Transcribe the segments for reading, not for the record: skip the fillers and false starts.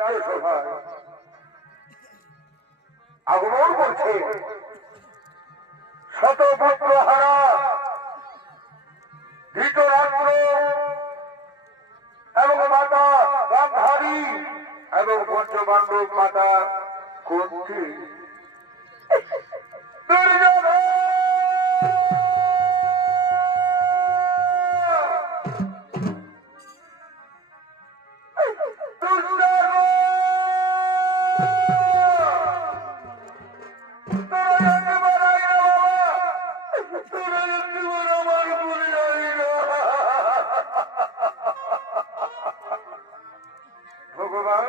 রাজ্যসভায় আগমন করছে শতপুত্র হারা ধৃতরাষ্ট্র এবং মাতা গান্ধারী এবং পঞ্চপাণ্ডব মাতা কুন্তী ভগবান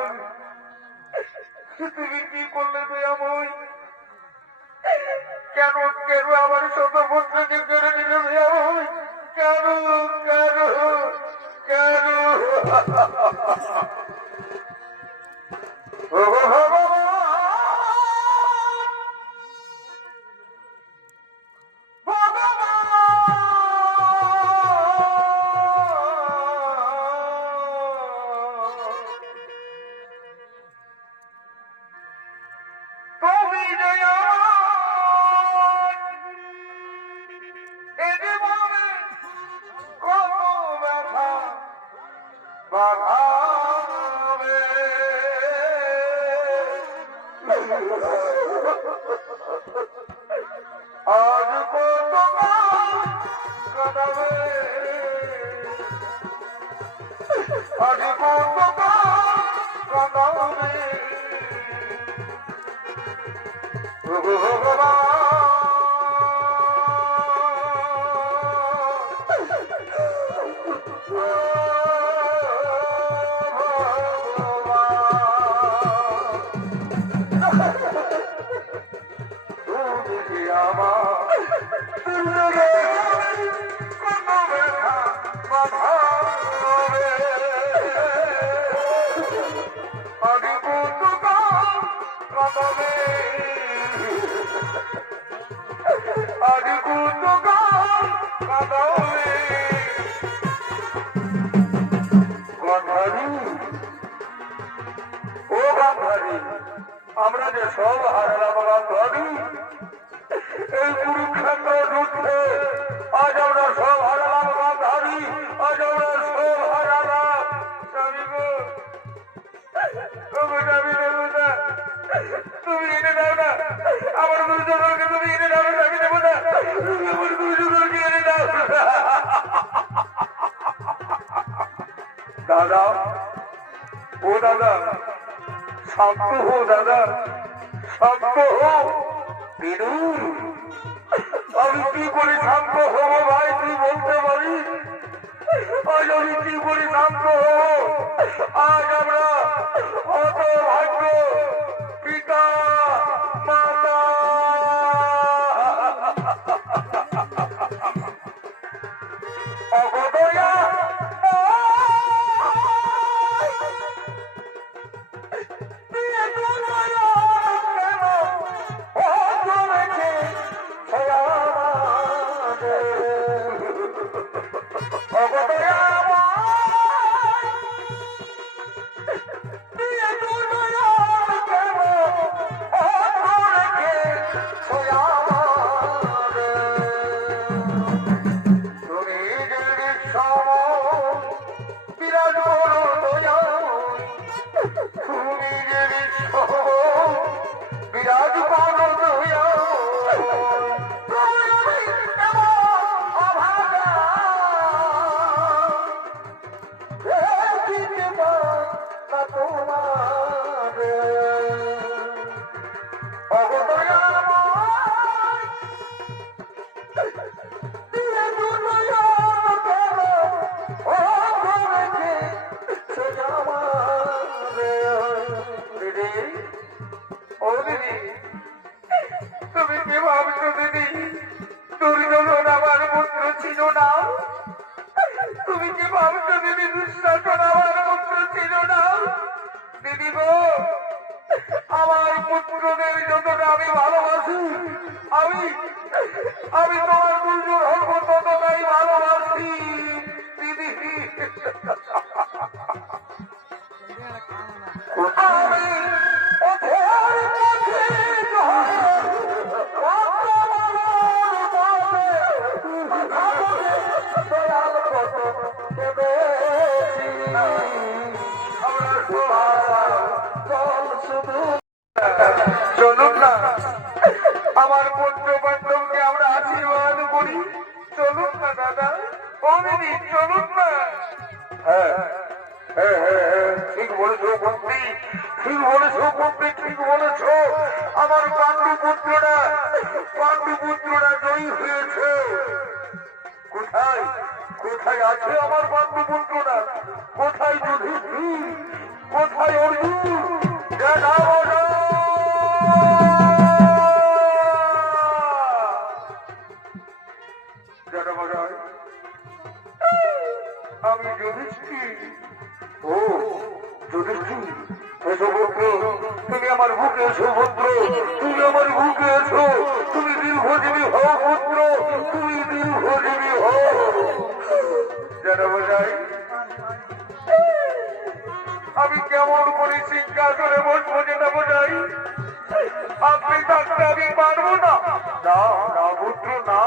তুমি কি করলে দয়াময়? কেন কেন আমার শতপুত্রকে কেড়ে নিলে দয়াময়? কেন কেন কেন? আমরা যে সব হারালাম গান্ধী, এই কুরুক্ষেত্র যুদ্ধে আজ আমরা সব হারালাম গান্ধী, আজ আমরা সব হারালাম। তুমি এনে দাও না আমার দুজনকে, তুমি এনে দাও না, আমি দেবো না, আমার দুজনকে এনে দাও। দাদা ও দাদা শান্ত হো, দাদা শান্ত হো। আমি কি করে শান্ত হবো ভাই, তুই বলতে পারিস? আজ আমি কি করে শান্ত হবো? আজ আমরা অত ভাগ্য পিতা মাতা অগদয়া আমি তোমার দুজন হব ততটাই ভালোবাসি দিদি। চলুন না আমার পুত্র বান্ধবকে আমরা আশীর্বাদ করি। চলুন না দাদা, ও দিদি চলুন না। হ্যাঁ হ্যাঁ হ্যাঁ হ্যাঁ, ঠিক বলেছো মন্ত্রী, ঠিক বলেছো মন্ত্রী, ঠিক বলেছো। আমার পাণ্ডুপুত্ররা জয়ী হয়েছে। কোথায় কোথায় আছে আমার পাণ্ডুপুত্ররা? কোথায় যুধিষ্ঠির, কোথায় অর্জুন? আমি যুধিষ্ঠির। ও যুধিষ্ঠির, এসো পুত্র, তুমি আমার বুকে এসো পুত্র, তুমি আমার বুকে এসো। তুমি দীর্ঘজীবী হও পুত্র, তুমি দীর্ঘজীবী হও। জ্যাঠামশাই, আমি কেমন করে সিংহাসনে বসবো জ্যাঠামশাই? আপনি থাকতে আমি পারবো না। না না পুত্র না,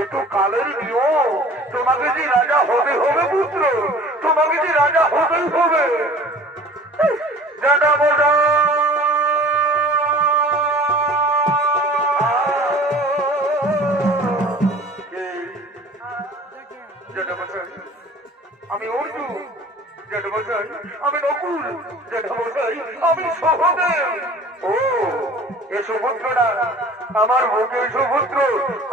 এ তো কালের নিয়ম। তোমাকে যে রাজা হবে হবে পুত্র, তোমাকে যে রাজা হবেই হবে। জ্যাঠামশাই, আমি অর্জুন। জ্যাঠামশাই, আমি নকুল। জ্যাঠামশাই, আমি সহদেব। ও এসো পুত্ররা, আমার বুকে এসো পুত্র,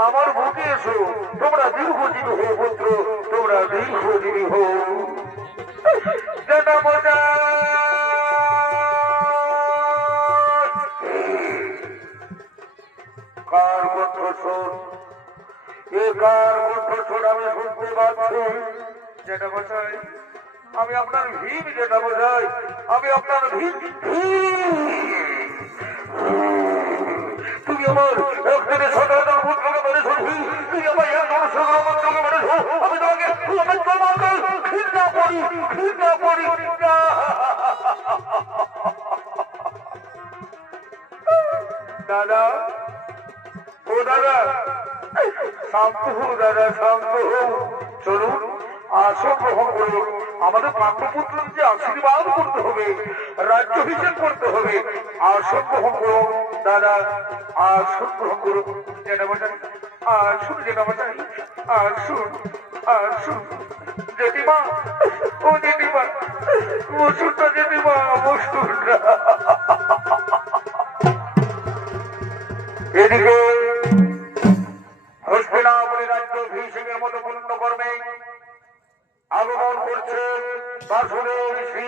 আমার বুকে এসো। তোমরা দীর্ঘজীবী হো পুত্র, তোমরা দীর্ঘজীবী হো। কার কণ্ঠস্বর, এ কার কণ্ঠস্বর আমি শুনতে পাচ্ছি? জ্যাঠামশাই, আমি আপনার ভীম। জ্যাঠামশাই, আমি আপনার ভীম। তুমি আমার একদিনে সদাতন পুত্রকে মেরেছ, তুমি আমার পুত্রকে মেরেছ। আমি তোমাকে ঘৃণা করি, ঘৃণা করি। দাদা, ও দাদা, শান্ত হও দাদা, শান্ত হও। চলুন আসন গ্রহণ করুন। আমাদের পাণ্ডুপুত্রকে যে আশীর্বাদ করতে হবে, রাজ্যাভিষেক করতে হবে। আসন গ্রহণ করুন দাদা, আসন গ্রহণ করুন। জ্যাঠামশাই আসুন, জ্যাঠামশাই আসুন, আসুন। জেঠিমা, ও জেঠিমা, বসুনটা জেঠিমা, বসুনটা। এদিকে হস্তিনাপুরী রাজ্য ভীষণের মতো পূর্ণ কর্মে আগমন করছে বাসুদেব শ্রী